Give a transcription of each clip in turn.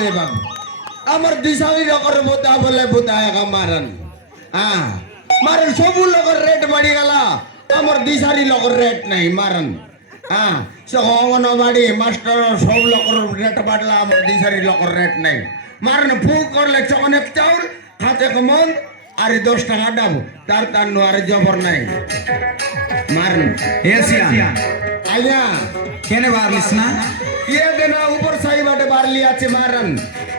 রে বাবু আমার দিশারি লগর বোতা বলে বোতা একা মারন মারন সবু লগর রেট বাড়ি গেলা আমার দিশারি লগর রেট নাই মারন সে অঙ্গনবাড়ি মাস্টার সব লগর রেট বাড়লা আমার দিশারি লগর রেট নাই মারন ফু করলে অনেক চাউল হাতে কমন আর 10 টাকা ডাবো তার তার আর জবর নাই মারন এসিয়া আইয়া কেনে বারলিস না ये देना ऊपर साई बाटे बार लिया चे मारन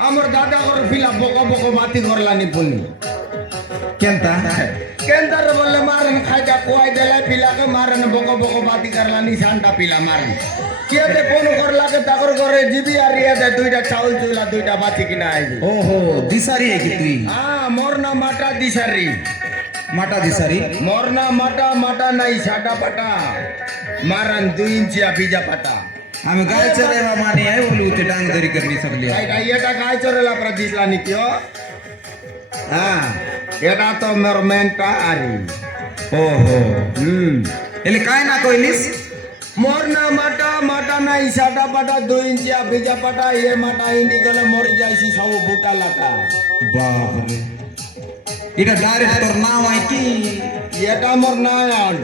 अमर दादा और फिला बोको बोको बाती करलानी पुनी কেনতা केंदर बोले मारन खाजा कोई देला फिला के मारन बोको बोको बाती करलानी शांता पिला मारन के दे फोन करला के ताकर करे जीबी आ रिया दे दुईटा चावल चुला दुईटा बाती किना आई ओहो दिसारी है कि तुई हां मोरना माटा दिसारी माटा दिसारी मोरना माटा माटा नहीं साटा पटा मारन 2 इंच या बीजा पटा आम्ही गाय चरायला माने आहे बोलू ते डांग दरी करणी सगळी काय काय येटा काय चोरेला प्रदिसला निक्यो येटा तो मोर मेंटा आरी ओहो એટલે કાય ના કોઈલીસ मोर ना माटा माटा ना इसाटा पाटा 2 इंचिया बीजा पाटा ये माटा इंडी गले मोर जायसी सब बूटा लाटा बाप रे এটা ডাইরেক্ট তোর নাম আই কি येटा मोर ना आल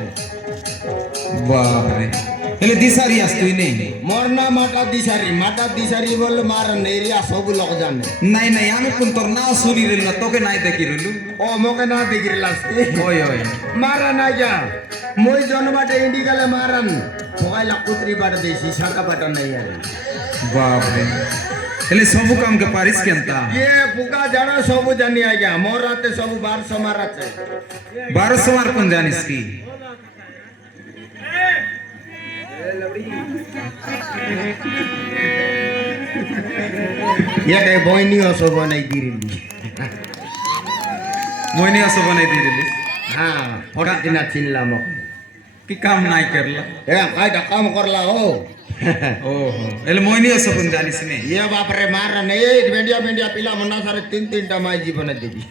बाप रे એટલે દિસારી આસ তুই নেই मोर ना माटा दिसारी बोल मारन एरिया सब लोग जाने নাই নাই আমি কোন তোর নাম শুনি রেল না তোকে নাই দেখি রেলু ओ मोके ना दिगिरलास ওই ওই मारन आ जा मोई जन बाटे इंडी गले मारन फोगाइला कुतरी बाटे देसी साका बाटा नहीं आले बाप रे એટલે ସବୁ કામ કે પારિસ કેંતા ये पुका जाना सब जानी आ गया मोर राते सब 1200 मारा छे 1200 मार कोन जानिस की ये कहीं बोइनी हो सब नहीं गिरली મોઈની અસો બનાઈ દી રેલી हाँ फोटा दिना चिनला मो की काम নাই करला ए कायदा काम करला हो ओहो એટલે મોઈની અસો કોન જાનિસ ને ये बाप रे मार ने ए बेंडिया बेंडिया पिला मना सारे 3 टा माई जीवन देबी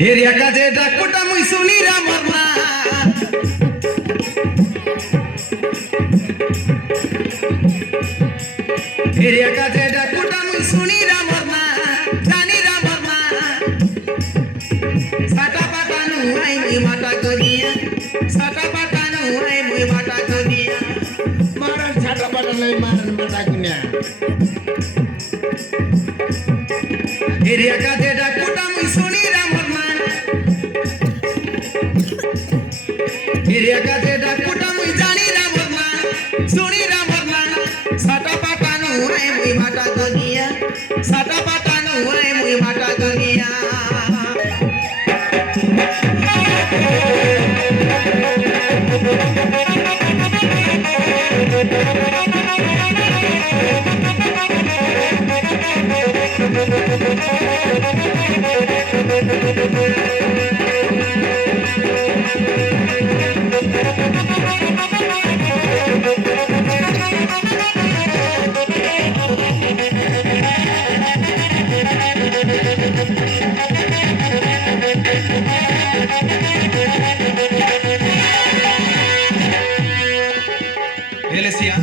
হেরিয়া কাজে ডাকুটা মুই শুনি রামর না হেরিয়া কাজে ডাকুটা মুই শুনি রামর না জানি রামর না সাটা পাটানু আই মুই মাটা করিয়া সাটা পাটানু আই মুই মাটা করিয়া मारन छाटा पटा नहीं मारन बता किन्या হেরিয়া কাজে ডাকুটা মুই শুনি রামর না হেরিয়া কাজে ডাকুটা মুই জানি রামর না শুনি রামর না সাটা পাটানু আই মুই মাটা করিয়া সাটা পাটানু আই মুই মাটা করিয়া এলেসিয়া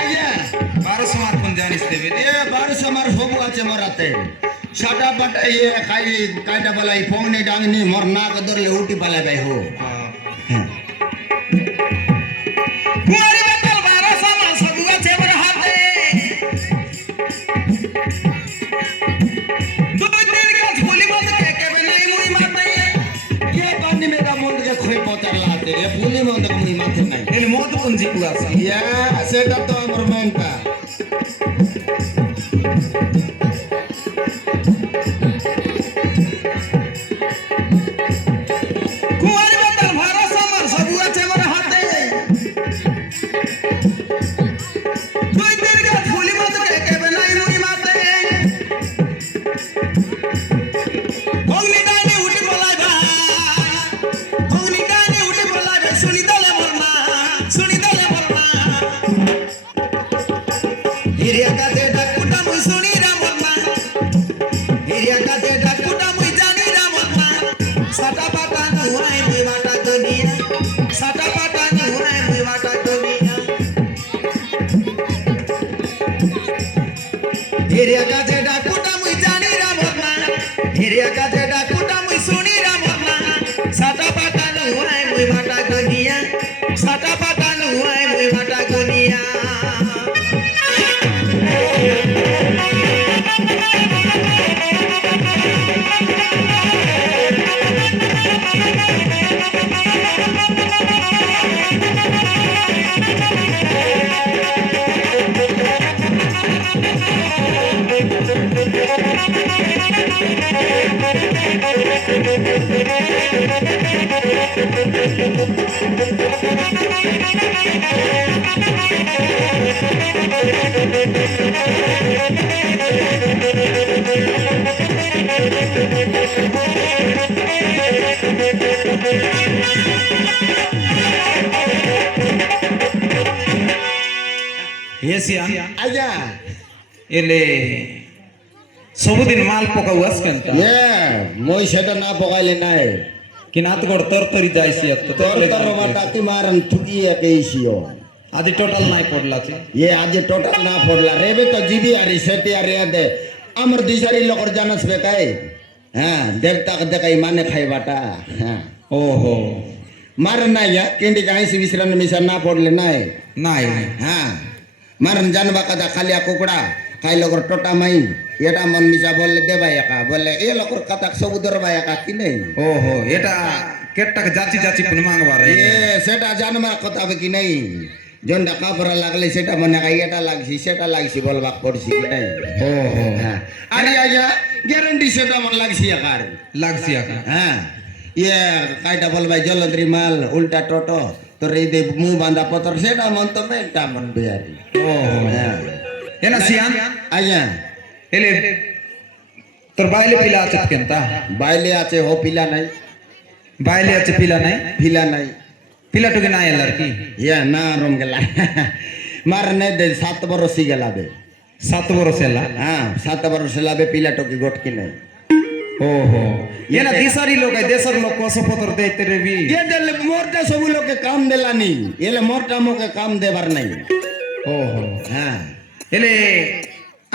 आया 1200 মার কোন জানিস দেবে ये 1200 मार सब आछे मराते छाटा पटा ये काई कायदा बलाई फोंगने डांगनी मोर नाक दरले उठी पाला भाई हो कुमारी बेटल 1200 मार सगुआ छेबर हाते दुई दिन का झोली बंद के केबे नहीं मुई माते ये पानी में का मुंड के खोई पतर लाते ये पुनी मुंड के मुई माथे नहीं ele moto কোন জিকু আছে या सेटा तो हमर मेंटा कुमारी बेटल 1200 मार सगुआ छेबर हाते दुई दिन का झोली बंद के केबे नहीं मुई माते অগ্নি ডাইনি উঠি বলাই ভাই অগ্নি ডাইনি উঠি বলাই ভাই শুনি দলে মরনা শুনি দলে মরনা হিরিয়া কাজে ডাকুটা মুই শুনি রামরনা হিরিয়া কাজে ডাকুটা মুই জানি রামরনা সাটা পাটা নুহাই মুই মাটা দুনিয়া সাটা পাটা নুহাই মুই মাটা দুনিয়া হিরিয়া কাছে ডাকুটা মুই জানি রামত না হিরিয়া কাছে ডাকুটা মুই শুনি রামত না সাটা পাটানো আই মুই ভাটা গনিয়া সাটা পাটানো আই মুই ভাটা গনিয়া এসিয়া আইয়া এলে সবুদিন মাল পকাউয়াস কেনতা মই সেটা না পকাইলে নাই কিনাত গড় তরতরি যাইছি তোর তোর মাটা কি মারন ঠুকি একেইছিও আদি টোটাল নাই পড়লাছে আজ টোটাল না পড়লা রেবে তো জিবি আরি সেটি আরে দে আমার দিশারি লোকর জানাস বেকাই হ্যাঁ দেবতা দেখাই মানে খাইবাটা হ্যাঁ ওহো মারন নাই কেন্দি কাইছি বিসরান মিশা না পড়লে নাই নাই হ্যাঁ মারন জানবা কাদা খালিয়া কুকুড়া খাই লগর টোটা মাই এটা মন মিশা বললে দেবাই একা বলে এ লোকর কথা সবুদর ভাই একা কি নেই ওহো এটা কেটটাকে যাচি যাচি পুন মাংবার সেটা জানবার কথা হবে কি নাই জনটা কাপড়া লাগলে সেটা মনে হয় এটা লাগছি সেটা লাগছি বলবা পড়ছি কি নাই ওহো হ্যাঁ আরে আজা গ্যারান্টি সেটা মন লাগছি একার লাগছি একা হ্যাঁ কাইটা বলবাই জলদ্রি মাল উল্টা টোটো তোর এই মুখ বাঁধা পতর সেটা মন তো মেনটা মন বিহারি ওহো হ্যাঁ এনা সিয়ান আজ্ঞা এলে তোর বাইলে পিলা আছে কেনতা বাইলে আছে হো পিলা নাই বাইলে আছে পিলা নাই পিলা নাই পিলাটুকে নাই এলার কি না রম গেলা মার নাই দে 7 বরসি গেলা বে 7 বরস এলা হ্যাঁ 7 বরস লাবে পিলা টকি গটকি নাই ওহো এনা দিশারি লোক দেশর লোক কসপতর দেইতে রেবি ये दल मोरटा सब लोग के काम देलानी एले मोरटा मोके काम देबार नहीं ओहो हां এলে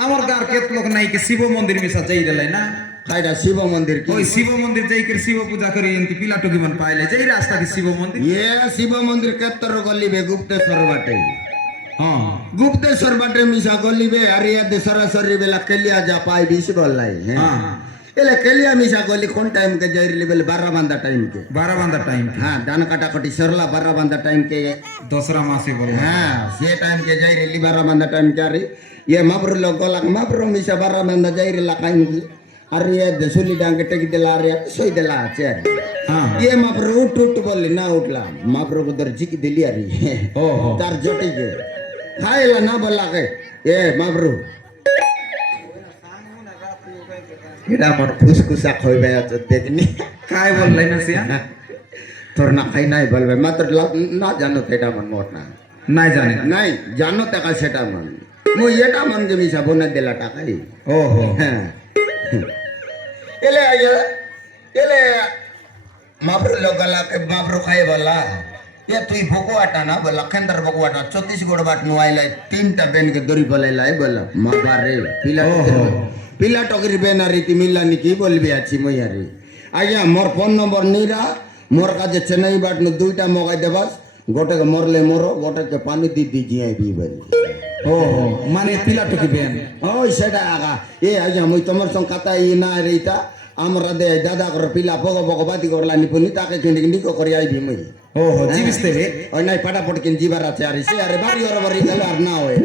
আমার গার কেত লোক নাই কি শিব মন্দির মিশা যাই দেলাই না कायदा शिव मंदिर की ওই শিব মন্দির যাই করে শিব পূজা করি এন্তি পিলাটুকি মন পাইলে যাই রাস্তা কি শিব মন্দির ये शिव मंदिर केतर गली बे गुप्तेश्वर बाटे হ্যাঁ गुप्तेश्वर बाटे मिसा गली बे अरे दे सरासरी बेला कलिया जा पाई बीस बोलाई हैं হ্যাঁ एले कलिया मिसा गली कोन टाइम के जइर लेवल 12 बांधा टाइम के 12 বান্দা টাইম हां धान काटा कटी सरला 12 बांधा टाइम के দসরা মাসে বল हां से टाइम के जइर ली 12 बांधा टाइम के अरे ये माब्र लोग गोला माब्र मिसा 12 बांधा जइर ला काई अरे ये दसुली डांग टेक दिला रे सोई दिला चेर হ্যাঁ ये माब्र उठ बोले ना उठला माब्र उधर जिक दिली अरे ओहो तार जोटी के खाइला ना बोला के ए माब्रू एडा मन फुसकुसा खोइबे त देखनी काय बोललाई ना सिया तोर ना खाई নাই বলবে মাত্র না জানো তেটা মন মোট না নাই জানে নাই জানো টাকা সেটা মন মুই এটা মন কে মিছা বনে দিলা টাকাই ওহো হ্যাঁ এলে আয়া এলে মাব্রু লগলা के माब्रू खाए वाला ये तुई भगवाटा ना बोला केंद्र भगवाटा 34 बाट नु आइला तीनटा बेन के दरी बोलेला बोला माबा रे पिला टकरी बेन रीति मिलानी की बोलबे आछि मयारी आज्ञा मोर फोन नंबर नीरा मोर काजे चेन्नई बाट नु दुईटा मगाई देबास गोटे के मरले मरो गोटे के पानी दी दीजिए भी बोली ओहो মানে পিলাটুকি বেন ওই সেটা আগা এ আজ্ঞা মুই তোমার সঙ্গ কথা ই না রেইতা আমরা দে দাদা করে পিলা পগ পগ বাতি করলা নিপুনি তাকে কিনে নিকো করে আইবি মুই ওহো জিবিস্তে রে ওই নাই পাটাপট কিন জিবার আছে আর সে আরে বাড়ি ওর বাড়ি গেল আর না হয়